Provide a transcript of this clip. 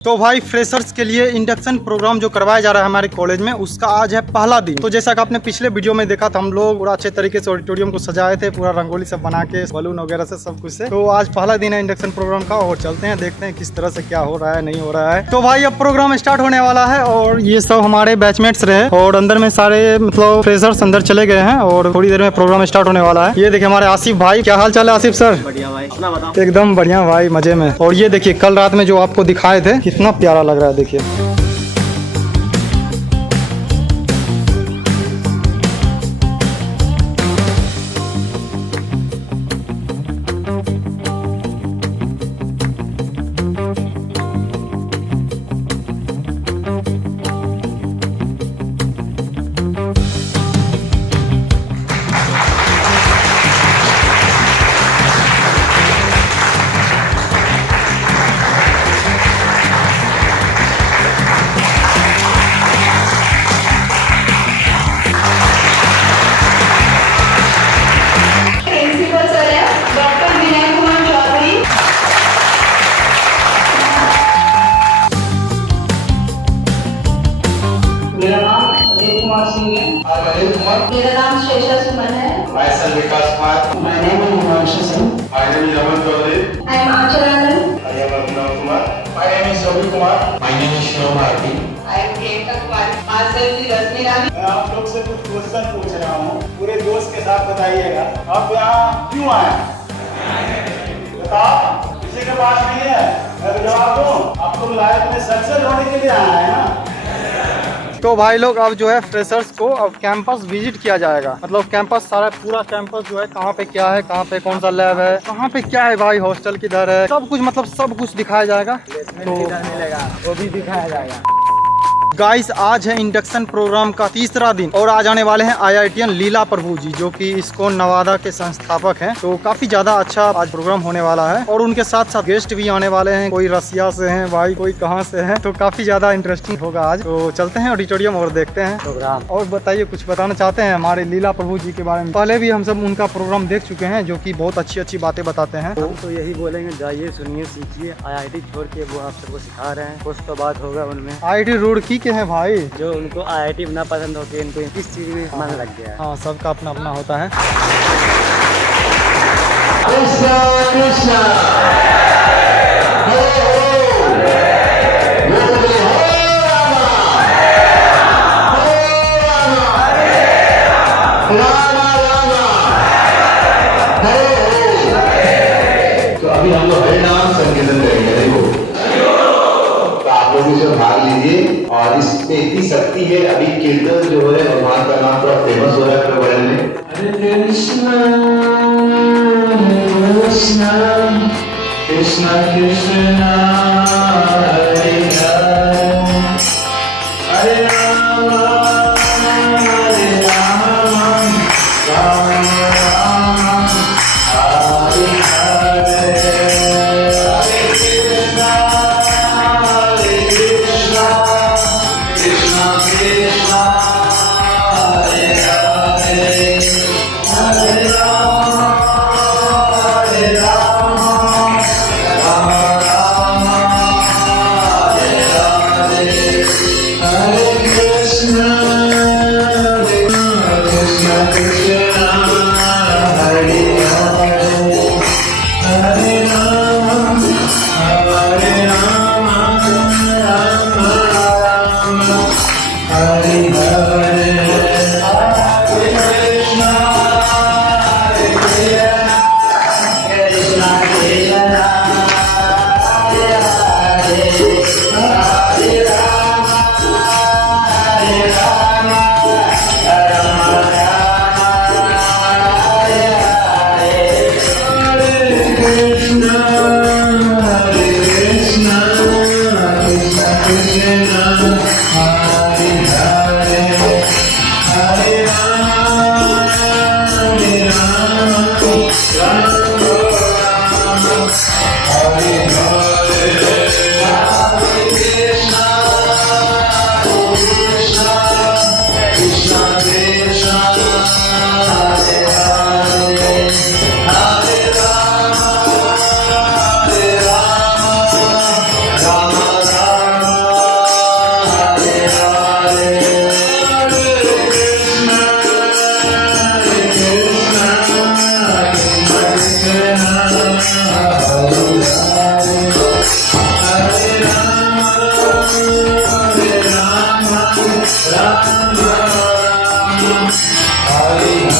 तो भाई फ्रेशर्स के लिए इंडक्शन प्रोग्राम जो करवाया जा रहा है हमारे कॉलेज में, उसका आज है पहला दिन। तो जैसा कि आपने पिछले वीडियो में देखा था, हम लोग पूरा अच्छे तरीके से ऑडिटोरियम को सजाए थे, पूरा रंगोली सब बना के बलून वगैरह से सब कुछ से। तो आज पहला दिन है इंडक्शन प्रोग्राम का और चलते हैं, देखते हैं किस तरह से क्या हो रहा है नहीं हो रहा है। तो भाई अब प्रोग्राम स्टार्ट होने वाला है और ये सब हमारे बैचमेट्स रहे और अंदर में सारे मतलब फ्रेशर्स अंदर चले गए हैं और थोड़ी देर में प्रोग्राम स्टार्ट होने वाला है। ये देखिए हमारे आसिफ भाई, क्या हाल चाल है आसिफ सर? बढ़िया भाई, अपना बताओ। एकदम बढ़िया भाई, मजे में। और ये देखिए कल रात में जो आपको दिखाए थे, कितना प्यारा लग रहा है देखिए। मेरा नाम शेषा सुमन है। myself Vikas Kumar. My name is Himanshu Singh. My name is Aman Chaudhary. I am Acharanand. I am Abhinav Kumar. My name is Ravi Kumar. My name is Shivam Bharti. I am Priyanka Kumari. Master Shri Rashmi Rani. मैं आप लोग से कुछ question पूछ रहा हूँ, पूरे जोश के साथ बताइएगा। आप यहाँ क्यों आए? बताओ, किसी के पास नहीं है? मैं जवाब दूँ? आप लोग लाइफ में सक्सेस होने के लिए आए हैं ना? तो भाई लोग अब जो है फ्रेशर्स को अब कैंपस विजिट किया जाएगा। मतलब कैंपस सारा पूरा कैंपस जो है, कहाँ पे क्या है, कहाँ पे कौन सा लैब है, कहाँ पे क्या है भाई, हॉस्टल किधर है, सब कुछ मतलब सब कुछ दिखाया जाएगा। तो मिलेगा वो भी दिखाया जाएगा। गाइस आज है इंडक्शन प्रोग्राम का तीसरा दिन और आज आने वाले हैं IITian लीला प्रभु जी, जो कि इस्कॉन नवादा के संस्थापक हैं। तो काफी ज्यादा अच्छा आज प्रोग्राम होने वाला है और उनके साथ साथ गेस्ट भी आने वाले हैं। कोई रसिया से हैं भाई, कोई कहाँ से हैं, तो काफी ज्यादा इंटरेस्टिंग होगा आज। तो चलते हैं ऑडिटोरियम और देखते हैं प्रोग्राम। और बताइए, कुछ बताना चाहते हैं हमारे लीला प्रभु जी के बारे में? पहले भी हम सब उनका प्रोग्राम देख चुके हैं, जो कि बहुत अच्छी अच्छी बातें बताते हैं। हम तो यही बोलेंगे, जाइए सुनिए सीखिए। IIT छोड़ के वो आप सबको सिखा रहे हैं, कुछ तो बात होगा उनमें। IIT रुड़की के हैं भाई, जो उनको IIT ना पसंद हो के इनको किस चीज में मन लग गया है। हाँ सबका अपना अपना होता है। Krishna Krishna. तो अभी हम लोग हरे नाम संकीर्तन करेंगे। देखो, तो आप लोग इसमें भाग लीजिए और इसमें इतनी शक्ति है। अभी कीर्तन जो है भगवान का नाम थोड़ा फेमस हो रहा है अपने वर्ल्ड में। हरे कृष्णा कृष्णा कृष्णा कृष्णा हरे हरे हरे राम हरे राम राम राम हरे हरे हरे कृष्णा कृष्णा कृष्णा हरे हरे हरे राम हरे राम राम राम हरे हरे हरे कृष्णा कृष्णा कृष्णा हरे हरे हरे राम राम राम हरे हरे हरे कृष्णा कृष्णा कृष्णा हरे हरे हरे राम हरे राम राम राम हरे हरे हरे कृष्णा कृष्णा कृष्णा हरे हरे हरे राम राम Hare